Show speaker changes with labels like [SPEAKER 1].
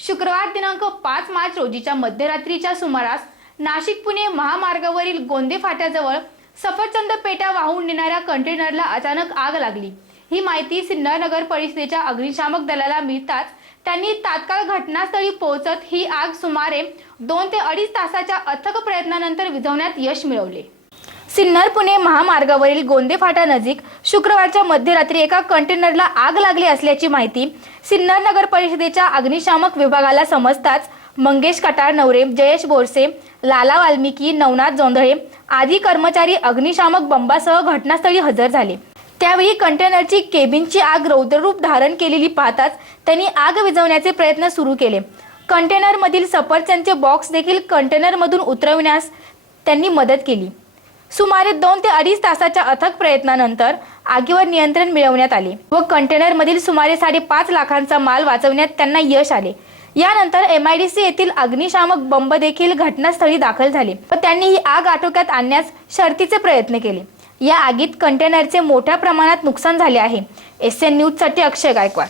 [SPEAKER 1] शुक्रवार दिनांक पाच मार्च रोजीच्या मध्यरात्रीच्या सुमारास नाशिक पुणे महामार्गावरील गोंदे फाट्याजवळ सफरचंद पेट्या वाहून नेणाऱ्या कंटेनरला अचानक आग लागली. ही माहिती सिन्नर नगर परिषदेच्या अग्निशामक दलाला मिळताच त्यांनी तात्काळ घटनास्थळी पोहोचत ही आग सुमारे दोन ते अडीच तासाच्या अथक प्रयत्नानंतर विझवण्यात यश मिळवले. सिन्नर पुणे महामार्गावरील गोंदे फाटा नजीक शुक्रवारच्या मध्यरात्री एका कंटेनरला आग लागली असल्याची माहिती सिन्नर नगर परिषदेच्या अग्निशामक विभागाला समजताच मंगेश कटार नवरे जयेश बोरसे लाला वाल्मिकी नवनाथ जोंधळे आदी कर्मचारी अग्निशामक बंबासह घटनास्थळी हजर झाले. त्यावेळी कंटेनरची केबिनची आग रौद्ररूप धारण केलेली पाहताच त्यांनी आग विझवण्याचे प्रयत्न सुरू केले. कंटेनरमधील सफरचंदचे बॉक्स देखील कंटेनरमधून उतरविण्यास त्यांनी मदत केली. सुमारे दोन ते अडीच तासाच्या अथक प्रयत्नानंतर आगीवर नियंत्रण मिळवण्यात आले व कंटेनरमधील सुमारे साडेपाच लाखांचा माल वाचवण्यात त्यांना यश आले. यानंतर एम आय डी सी येथील अग्निशामक बंब देखील घटनास्थळी दाखल झाले व त्यांनी ही आग आटोक्यात आणण्यास शर्तीचे प्रयत्न केले. या आगीत कंटेनरचे मोठ्या प्रमाणात नुकसान झाले आहे. एस एन न्यूजसाठी अक्षय गायकवाड.